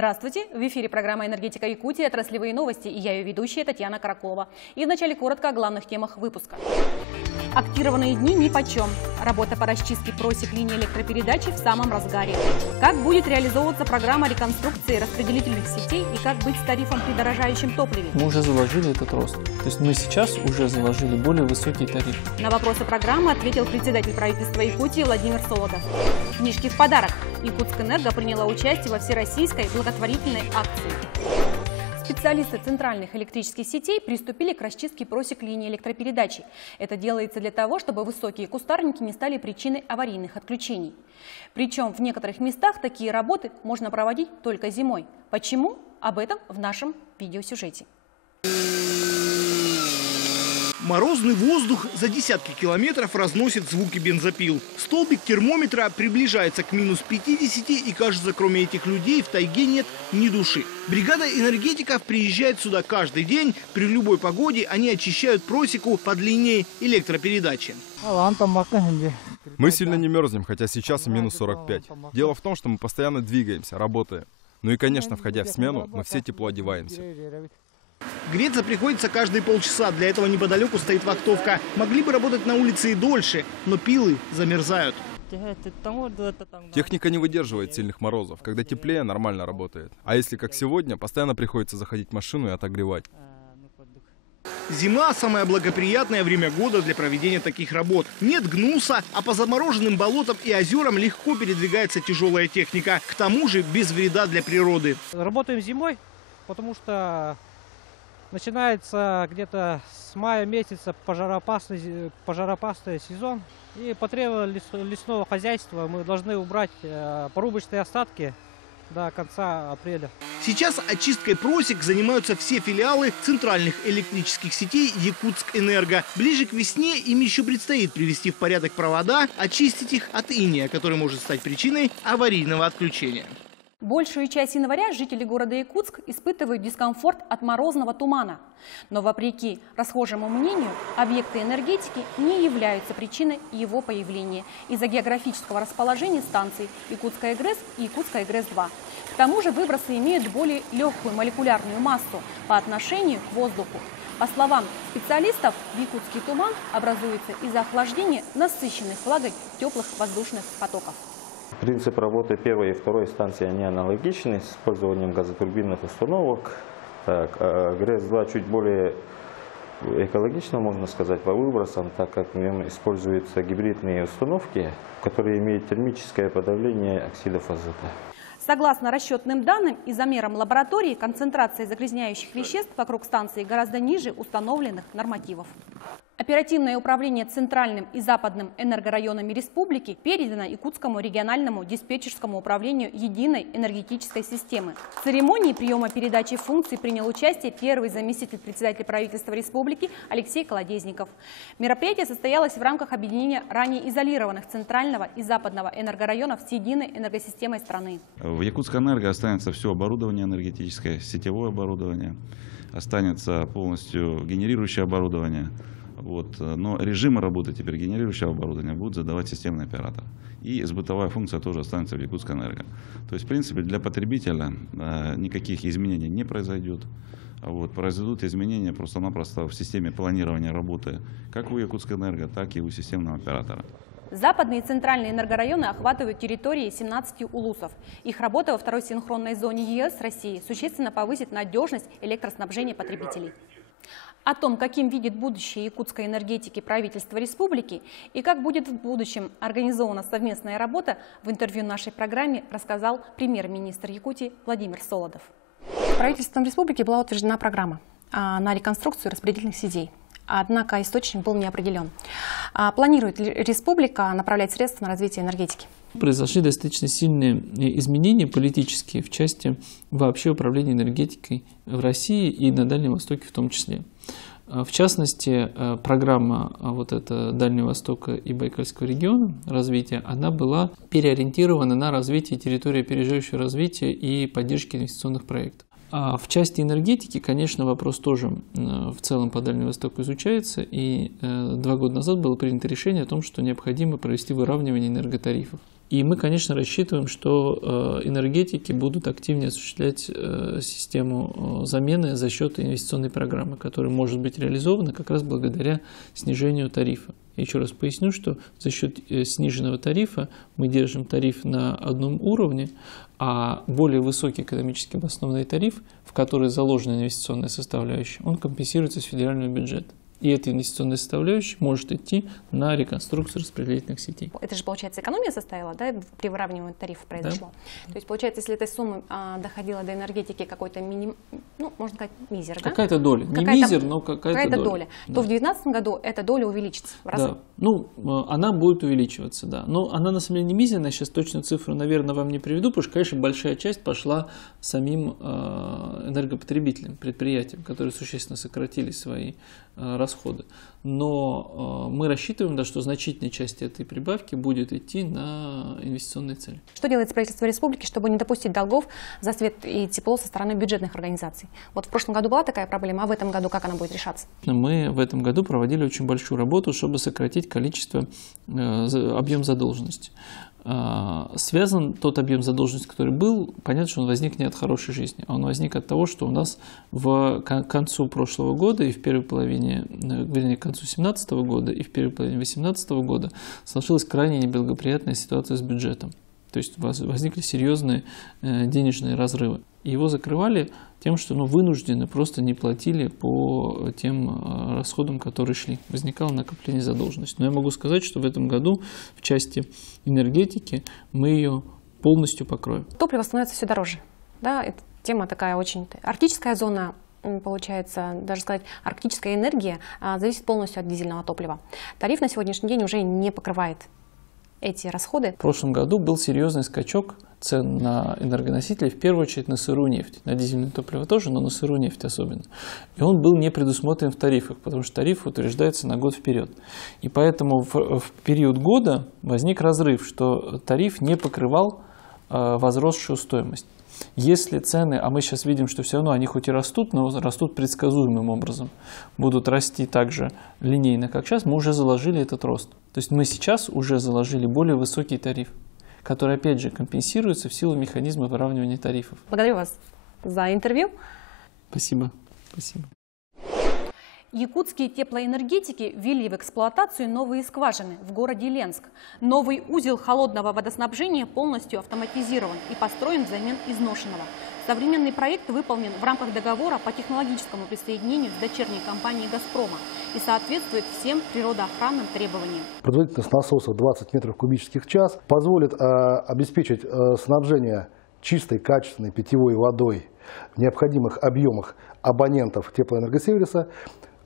Здравствуйте! В эфире программа «Энергетика Якутии», отраслевые новости, и я ее ведущая Татьяна Каракулова. И вначале коротко о главных темах выпуска. Актированные дни нипочем. Работа по расчистке просек линии электропередачи в самом разгаре. Как будет реализовываться программа реконструкции распределительных сетей и как быть с тарифом при дорожающем топливе? Мы уже заложили этот рост. То есть мы сейчас уже заложили более высокий тариф. На вопросы программы ответил председатель правительства Якутии Владимир Солодов. Книжки в подарок. Якутскэнерго приняла участие во всероссийской благотворительной акции. Специалисты центральных электрических сетей приступили к расчистке просек линии электропередачи. Это делается для того, чтобы высокие кустарники не стали причиной аварийных отключений. Причем в некоторых местах такие работы можно проводить только зимой. Почему? Об этом в нашем видеосюжете. Морозный воздух за десятки километров разносит звуки бензопил. Столбик термометра приближается к минус 50, и кажется, кроме этих людей в тайге нет ни души. Бригада энергетиков приезжает сюда каждый день. При любой погоде они очищают просеку под линией электропередачи. Мы сильно не мерзнем, хотя сейчас минус 45. Дело в том, что мы постоянно двигаемся, работаем. Ну и, конечно, входя в смену, мы все тепло одеваемся. Греться приходится каждые полчаса. Для этого неподалеку стоит вахтовка. Могли бы работать на улице и дольше, но пилы замерзают. Техника не выдерживает сильных морозов. Когда теплее, нормально работает. А если как сегодня, постоянно приходится заходить в машину и отогревать. Зима – самое благоприятное время года для проведения таких работ. Нет гнуса, а по замороженным болотам и озерам легко передвигается тяжелая техника. К тому же без вреда для природы. Работаем зимой, потому что начинается где-то с мая месяца пожароопасный сезон. И по требованию лесного хозяйства мы должны убрать порубочные остатки до конца апреля. Сейчас очисткой просек занимаются все филиалы центральных электрических сетей Якутскэнерго. Ближе к весне им еще предстоит привести в порядок провода, очистить их от иния, который может стать причиной аварийного отключения. Большую часть января жители города Якутск испытывают дискомфорт от морозного тумана. Но вопреки расхожему мнению, объекты энергетики не являются причиной его появления из-за географического расположения станций Якутская ГРЭС и Якутская ГРЭС-2. К тому же выбросы имеют более легкую молекулярную массу по отношению к воздуху. По словам специалистов, якутский туман образуется из-за охлаждения насыщенных влагой теплых воздушных потоков. Принцип работы первой и второй станции они аналогичны с использованием газотурбинных установок. ГРЭС-2 чуть более экологично, можно сказать, по выбросам, так как в нем используются гибридные установки, которые имеют термическое подавление оксидов азота. Согласно расчетным данным и замерам лаборатории, концентрация загрязняющих веществ вокруг станции гораздо ниже установленных нормативов. Оперативное управление Центральным и Западным энергорайонами республики передано Якутскому региональному диспетчерскому управлению единой энергетической системы. В церемонии приема передачи функций принял участие первый заместитель председателя правительства республики Алексей Колодезников. Мероприятие состоялось в рамках объединения ранее изолированных Центрального и Западного энергорайонов с единой энергосистемой страны. В Якутскэнерго останется все оборудование энергетическое, сетевое оборудование, останется полностью генерирующее оборудование. Но режимы работы теперь генерирующего оборудования будут задавать системный оператор. И сбытовая функция тоже останется в Якутскэнерго. То есть, в принципе, для потребителя никаких изменений не произойдет. Произойдут изменения просто-напросто в системе планирования работы как у Якутскэнерго, так и у системного оператора. Западные и центральные энергорайоны охватывают территории 17 улусов. Их работа во второй синхронной зоне ЕС России существенно повысит надежность электроснабжения потребителей. О том, каким видит будущее якутской энергетики правительства республики и как будет в будущем организована совместная работа, в интервью нашей программе рассказал премьер-министр Якутии Владимир Солодов. Правительством республики была утверждена программа на реконструкцию распределительных сетей. Однако источник был не определен. Планирует ли республика направлять средства на развитие энергетики? Произошли достаточно сильные изменения политические в части вообще управления энергетикой в России и на Дальнем Востоке в том числе. В частности, программа Дальнего Востока и Байкальского региона развития, она была переориентирована на развитие территории опережающего развития и поддержки инвестиционных проектов. А в части энергетики, конечно, вопрос тоже в целом по Дальнему Востоку изучается. И 2 года назад было принято решение о том, что необходимо провести выравнивание энерготарифов. И мы, конечно, рассчитываем, что энергетики будут активнее осуществлять систему замены за счет инвестиционной программы, которая может быть реализована как раз благодаря снижению тарифа. Еще раз поясню, что за счет сниженного тарифа мы держим тариф на одном уровне, а более высокий экономически обоснованный тариф, в который заложена инвестиционная составляющая, он компенсируется с федерального бюджета. И эта инвестиционная составляющая может идти на реконструкцию распределительных сетей. Это же, получается, экономия состояла, да, при выравнивании тарифов произошло. Да. То есть, получается, если эта сумма доходила до энергетики какой-то ну, можно сказать, мизер, да? Какая-то доля. Не мизер, но какая-то доля. Да. То в 2019 году эта доля увеличится в разы. Да. Ну, она будет увеличиваться, да. Но она, на самом деле, не мизерная. Сейчас точную цифру, наверное, вам не приведу, потому что, конечно, большая часть пошла самим энергопотребителям, предприятиям, которые существенно сократили свои расходы. Но мы рассчитываем, да, что значительная часть этой прибавки будет идти на инвестиционные цели. Что делает правительство республики, чтобы не допустить долгов за свет и тепло со стороны бюджетных организаций? Вот в прошлом году была такая проблема, а в этом году как она будет решаться? Мы в этом году проводили очень большую работу, чтобы сократить объем задолженности. Связан тот объем задолженности, который был, понятно, что он возник не от хорошей жизни, а он возник от того, что у нас к концу прошлого года и в первой половине, вернее, к концу 2017 года и в первой половине 2018 года сложилась крайне неблагоприятная ситуация с бюджетом. То есть возникли серьезные денежные разрывы. И его закрывали тем, что вынуждены просто не платили по тем расходам, которые шли. Возникало накопление задолженности. Но я могу сказать, что в этом году в части энергетики мы ее полностью покроем. Топливо становится все дороже. Да? Это тема такая очень... Арктическая зона, получается, даже сказать, арктическая энергия зависит полностью от дизельного топлива. Тариф на сегодняшний день уже не покрывает эти расходы. В прошлом году был серьезный скачок цен на энергоносители, в первую очередь на сырую нефть. На дизельное топливо тоже, но на сырую нефть особенно. И он был не предусмотрен в тарифах, потому что тариф утверждается на год вперед. И поэтому в период года возник разрыв, что тариф не покрывал возросшую стоимость. Если цены, а мы сейчас видим, что все равно они хоть и растут, но растут предсказуемым образом, будут расти так же линейно, как сейчас, мы уже заложили этот рост. То есть мы сейчас уже заложили более высокий тариф, который, опять же, компенсируется в силу механизма выравнивания тарифов. Благодарю вас за интервью. Спасибо. Спасибо. Якутские теплоэнергетики ввели в эксплуатацию новые скважины в городе Ленск. Новый узел холодного водоснабжения полностью автоматизирован и построен взамен изношенного. Современный проект выполнен в рамках договора по технологическому присоединению с дочерней компанией «Газпрома» и соответствует всем природоохранным требованиям. Производительность насосов 20 метров кубических в час позволит обеспечить снабжение чистой, качественной питьевой водой в необходимых объемах абонентов теплоэнергосервиса,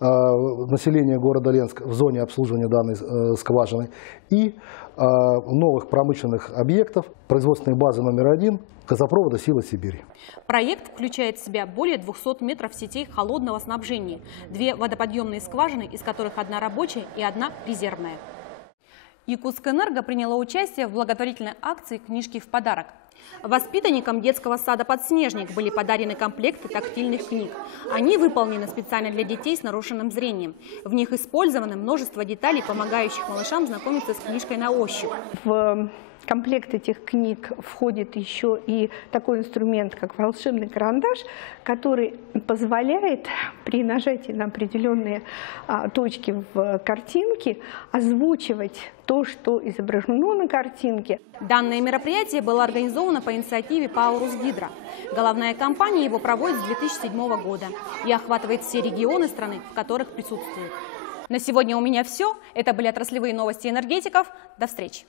населения города Ленск в зоне обслуживания данной скважины и новых промышленных объектов производственной базы номер 1 газопровода «Сила Сибири». Проект включает в себя более 200 метров сетей холодного снабжения, 2 водоподъемные скважины, из которых одна рабочая и одна резервная. Якутскэнерго приняло участие в благотворительной акции «Книжки в подарок». Воспитанникам детского сада «Подснежник» были подарены комплекты тактильных книг. Они выполнены специально для детей с нарушенным зрением. В них использовано множество деталей, помогающих малышам знакомиться с книжкой на ощупь. В комплект этих книг входит еще и такой инструмент, как волшебный карандаш, который позволяет при нажатии на определенные точки в картинке озвучивать то, что изображено на картинке. Данное мероприятие было организовано по инициативе ПАО «Русгидро». Головная компания его проводит с 2007 года и охватывает все регионы страны, в которых присутствует. На сегодня у меня все. Это были отраслевые новости энергетиков. До встречи.